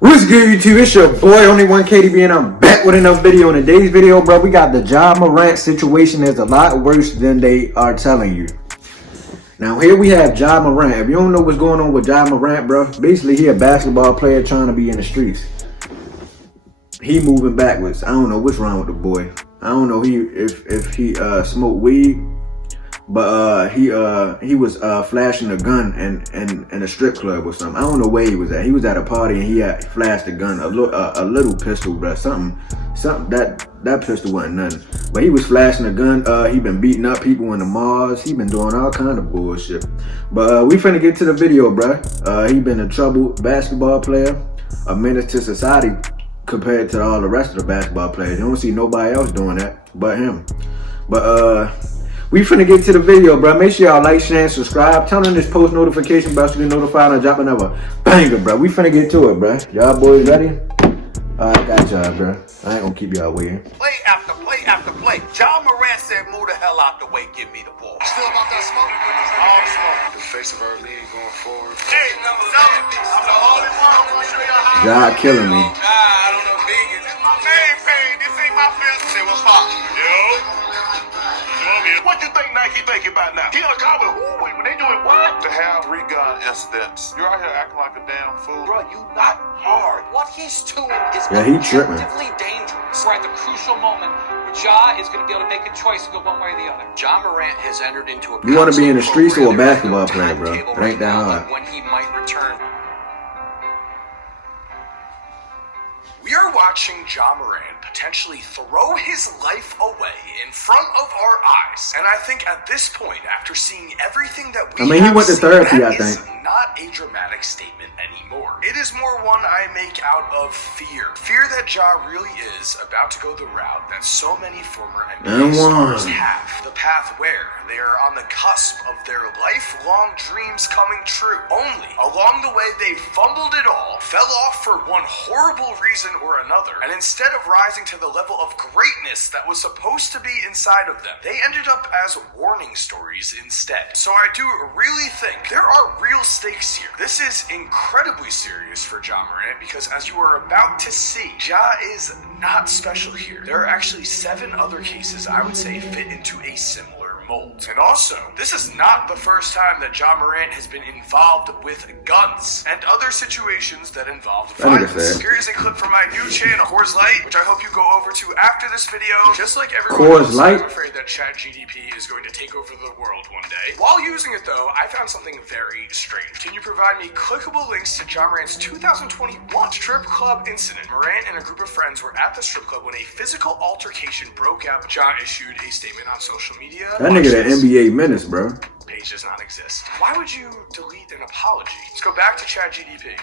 What's good, YouTube? It's your boy, Only One KDB, and I'm back with another video. In today's video, bro, we got the Ja Morant situation that's a lot worse than they are telling you. Now, here we have Ja Morant. If you don't know what's going on with Ja Morant, bro, basically he a basketball player trying to be in the streets. He moving backwards. I don't know what's wrong with the boy. I don't know if he smoked weed. But he was flashing a gun in a strip club or something. I don't know where he was at. He was at a party and he had flashed a gun, a little pistol, bro. Something that pistol wasn't nothing. But he was flashing a gun. He been beating up people in the malls. He been doing all kind of bullshit. But we finna get to the video, bro. He been a troubled basketball player, a menace to society compared to all the rest of the basketball players. You don't see nobody else doing that but him. But we finna get to the video, bro. Make sure y'all like, share, and subscribe. Turn on this post notification bell so you get notified when I drop another banger, bro. We finna get to it, bro. Y'all boys ready? I got y'all, bro. I ain't gonna keep y'all waiting. Play after play after play. Ja Morant said, move the hell out the way, give me the ball. Still about that smoke? All smoke. The face of our league going forward. Hey, I'm the only one. I'm gonna show y'all how. Ja killing me. I don't know, vegan. This is my main page. This ain't my business. Say what's poppin'. Yo. What you think Nike thinking about now? He on a car with who? When they doing what? To have 3 gun incidents. You're out here acting like a damn fool. Bro, you not hard. What he's doing is he tripping. objectively dangerous. We're at the crucial moment where Ja is going to be able to make a choice and go one way or the other. Ja Morant has entered into a You want to be in the streets or a program. basketball player, bro? It ain't that hard. When he might return. We are watching Ja Morant potentially throw his life away in front of our eyes. And I think at this point, after seeing everything that we he went to therapy, I think. not a dramatic statement anymore. It is more one I make out of fear. Fear that Ja really is about to go the route that so many former NBA stars have. The path where they are on the cusp of their lifelong dreams coming true. Only, along the way, they fumbled it all, fell off for one horrible reason or another, and instead of rising to the level of greatness that was supposed to be inside of them, they ended up as warning stories instead. So I do really think there are real stakes here. This is incredibly serious for Ja Morant because, as you are about to see, Ja is not special here. There are actually 7 other cases I would say fit into a similar mold. And also, this is not the first time that Ja Morant has been involved with guns and other situations that involved violence. Here is a clip from my new channel, Coors Light, which I hope you go over to after this video. Just like everyone else, I'm afraid that ChatGDP is going to take over the world one day. While using it though, I found something very strange. Can you provide me clickable links to Ja Morant's 2021 strip club incident? Morant and a group of friends were at the strip club when a physical altercation broke out. Ja issued a statement on social media. That nigga that NBA menace, bro. Page does not exist. Why would you delete an apology? Let's go back to ChatGDP.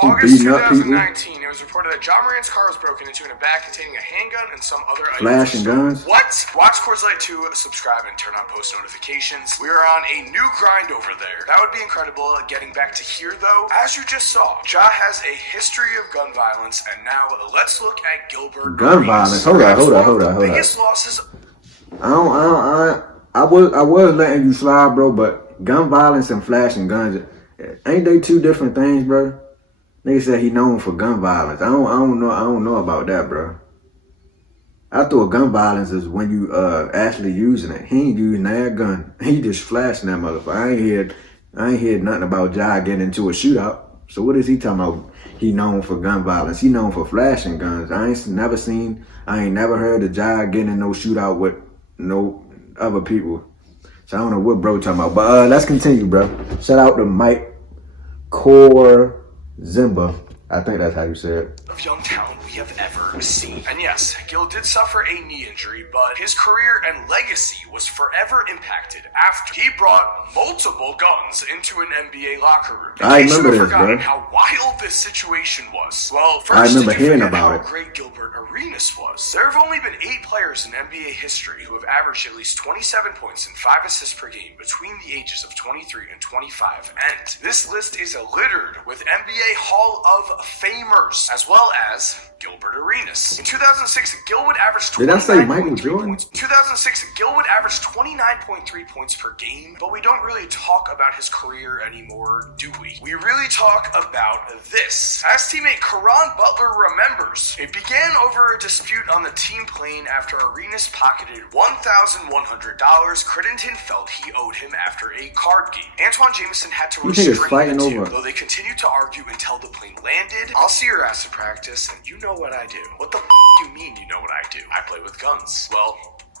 August 2019, it was reported that Ja Morant's car was broken into in a bag containing a handgun and some other items. Flashing guns? What? Watch Coors Light 2, subscribe, and turn on post notifications. We are on a new grind over there. That would be incredible. Getting back to here, though, as you just saw, Ja has a history of gun violence, and now let's look at Gilbert. Gun violence? Hold on. Biggest losses. I was letting you slide, bro, but gun violence and flashing guns, ain't they 2 different things, bro? Nigga said he known for gun violence. I don't know about that, bro. I thought gun violence is when you actually using it. He ain't using that gun. He just flashing that motherfucker. I ain't heard nothing about Ja getting into a shootout. So what is he talking about? He known for gun violence. He known for flashing guns. I ain't never heard of Ja getting in no shootout with no other people. So I don't know what bro talking about. But let's continue, bro. Shout out to Mike Zimba. I think that's how you say it. Of young talent we have ever seen. And yes, Gil did suffer a knee injury, but his career and legacy was forever impacted after he brought multiple guns into an NBA locker room. I remember this, bro. How wild this situation was. Well, first, I remember hearing about it. How great Gilbert Arenas was. There have only been 8 players in NBA history who have averaged at least 27 points and 5 assists per game between the ages of 23 and 25. And this list is littered with NBA Hall of Famers, as well as Gilbert Arenas. In 2006, Gil would average Did I say Michael 29.3 Jordan? points. In 2006, Gil would average 29.3 points per game, but we don't really talk about his career anymore, do we? We really talk about this. As teammate Caron Butler remembers, it began over a dispute on the team plane after Arenas pocketed $1,100 Crittenton felt he owed him after a card game. Antoine Jameson had to You think it's restrain fighting the two, over? though they continued to argue until the plane landed. I'll see your ass at practice, and you know what I do. What the you mean you know what I do? I play with guns. Well,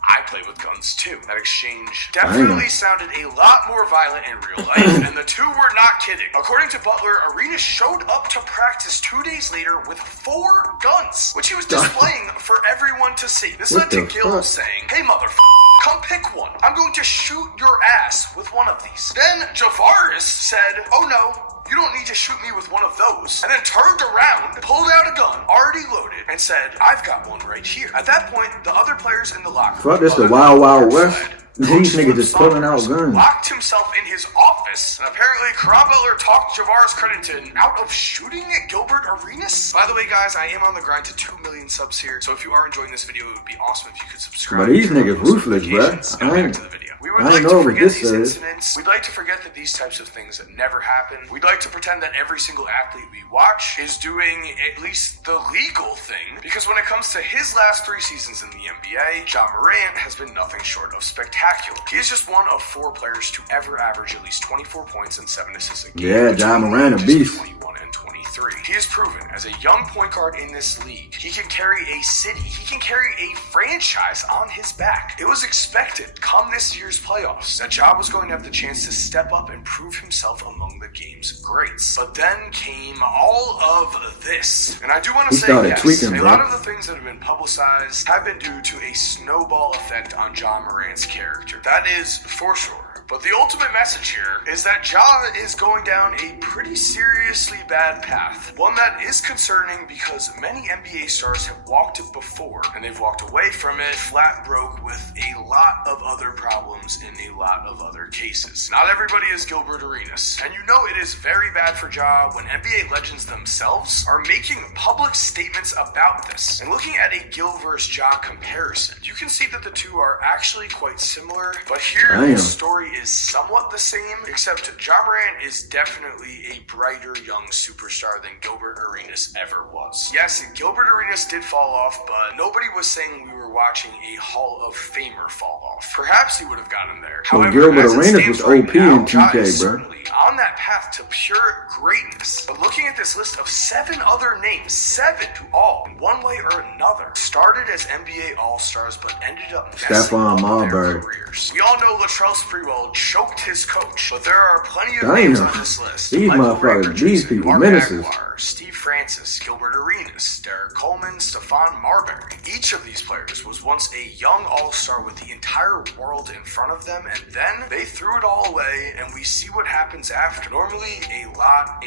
I play with guns too. That exchange definitely sounded a lot more violent in real life, and the two were not kidding. According to Butler, Arenas showed up to practice 2 days later with 4 guns, which he was displaying for everyone to see. This led to Gil saying, "Hey motherfucker, come pick one. I'm going to shoot your ass with one of these." Then Javaris said, "Oh no, you don't need to shoot me with one of those," and then turned around, pulled out a gun, already loaded, and said, "I've got one right here." At that point, the other players in the locker room, Fuck, this the other Wild than Wild Fred, West. These niggas just pulling out guns. locked himself in his office, and apparently Caron Butler talked Javaris Crittenton out of shooting at Gilbert Arenas. By the way, guys, I am on the grind to 2 million subs here, so if you are enjoying this video, it would be awesome if you could subscribe. But these Turn on niggas those ruthless, notifications. bruh. Now I back ain't- to the video. We would I ain't like know to what forget this these is. incidents. We'd like to forget that these types of things never happen. We'd like to pretend that every single athlete we watch is doing at least the legal thing, because when it comes to his last 3 seasons in the NBA, Ja Morant has been nothing short of spectacular. He is just one of 4 players to ever average at least 24 points and 7 assists a game. Yeah, Ja between Morant a ages beast. 21 and 23. He has proven as a young point guard in this league, he can carry a city, he can carry a franchise on his back. It was expected come this year's playoffs that Ja was going to have the chance to step up and prove himself among the game's greats. But then came all of this. And I do want to He say, started yes, tweaking, a bro. lot of the things that have been publicized have been due to a snowball effect on Ja Morant's character. That is for sure. But the ultimate message here is that Ja is going down a pretty seriously bad path. One that is concerning because many NBA stars have walked it before, and they've walked away from it flat broke with a lot of other problems in a lot of other cases. Not everybody is Gilbert Arenas. And you know it is very bad for Ja when NBA legends themselves are making public statements about this. And looking at a Gil versus Ja comparison, you can see that the two are actually quite similar, but here Damn. the story is somewhat the same, except Ja Morant is definitely a brighter young superstar than Gilbert Arenas ever was. Yes, Gilbert Arenas did fall off, but nobody was saying we were watching a Hall of Famer fall off. Perhaps he would have gotten there. Well, Gilbert as it Arenas stands was right OP now, in Ja 2K, is bro. certainly on that path to pure greatness. But looking at this list of 7 other names, 7 who all, in one way or another, started as NBA All-Stars but ended up messing Stephon up their Marbury. careers. We all know Latrell Sprewell choked his coach, but there are plenty of Damn. names on this list. These Michael motherfuckers, Ray these Richardson, people Mark menaces. Aguilar, Steve Francis, Gilbert Arenas, Derek Coleman, Stephon Marbury. Each of these players was once a young all-star with the entire world in front of them, and then they threw it all away, and we see what happens after. Normally, a lot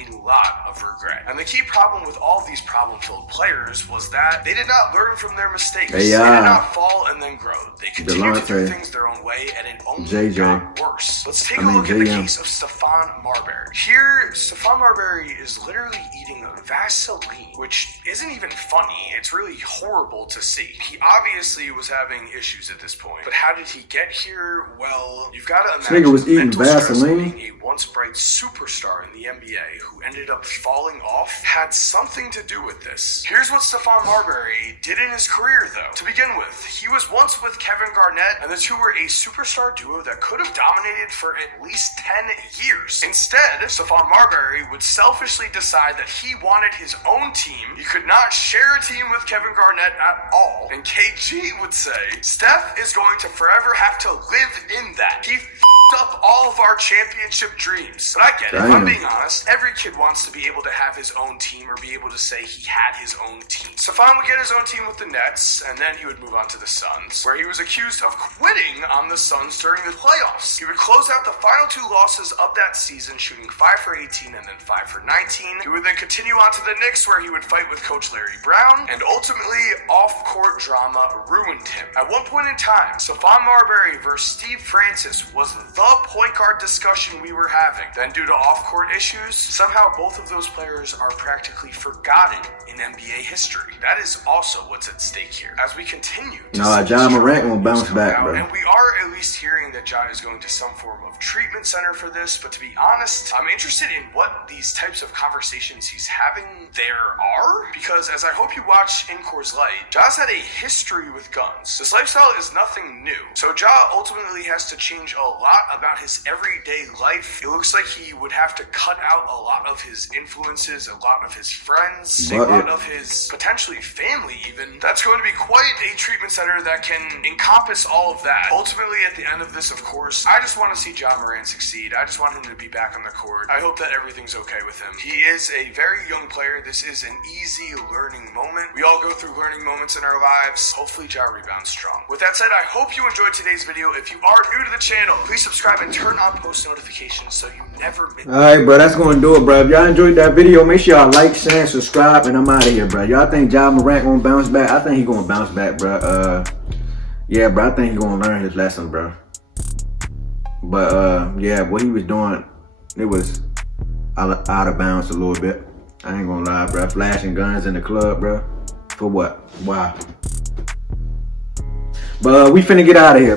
of regret. And the key problem with all these problem-filled players was that they did not learn from their mistakes. Hey, They did not fall and then grow. They continued to do Delonte. things their own way, and it only JJ. got worse. Let's take I a mean, look at the JM. case of Stephon Marbury. Here, Stephon Marbury is literally eating Vaseline, which isn't even funny. It's really horrible to see. He obviously was having issues at this point. But how did he get here? Well, you've got to imagine nigga was the eating mental stress of Vaseline? being a once bright superstar in the NBA who ended up falling off had something to do with this. Here's what Stephon Marbury did in his career, though. To begin with, he was once with Kevin Garnett, and the two were a superstar duo that could have dominated for at least 10 years. Instead, Stephon Marbury would selfishly decide that he wanted his own team. He could not share a team with Kevin Garnett at all. And KG would say, Steph is going to forever have to live in that. He up all of our championship dreams. But I get it. If I'm Damn. being honest, every kid wants to be able to have his own team or be able to say he had his own team. Stephon would get his own team with the Nets, and then he would move on to the Suns, where he was accused of quitting on the Suns during the playoffs. He would close out the final 2 losses of that season, shooting 5 for 18 and then 5 for 19. He would then continue on to the Knicks, where he would fight with Coach Larry Brown, and ultimately, off-court drama ruined him. At one point in time, Stephon Marbury versus Steve Francis was the the point guard discussion we were having. Then due to off-court issues, somehow both of those players are practically forgotten in NBA history. That is also what's at stake here. As we continue to see Ja Morant won't bounce back, out, bro. and we are at least hearing that Ja is going to some form of treatment center for this, but to be honest, I'm interested in what these types of conversations he's having there are, because as I hope you watch In Coors Light, Ja's had a history with guns. This lifestyle is nothing new, so Ja ultimately has to change a lot about his everyday life. It looks like he would have to cut out a lot of his influences, a lot of his friends, a lot of his potentially family even. That's going to be quite a treatment center that can encompass all of that. Ultimately, at the end of this, of course, I just want to see Ja Morant succeed. I just want him to be back on the court. I hope that everything's okay with him. He is a very young player. This is an easy learning moment. We all go through learning moments in our lives. Hopefully Ja rebounds strong. With that said, I hope you enjoyed today's video. If you are new to the channel, please subscribe and turn on post notifications so you never miss. Alright, bro, that's gonna do it, bro. If y'all enjoyed that video, make sure y'all like, share, and subscribe, and I'm out of here, bro. Y'all think Ja Morant gonna bounce back? I think he gonna bounce back, bro. Yeah, bro, I think he gonna learn his lesson, bro. But yeah, what he was doing, it was out of bounds a little bit. I ain't gonna lie, bro. Flashing guns in the club, bro. For what? Why? But we finna get out of here.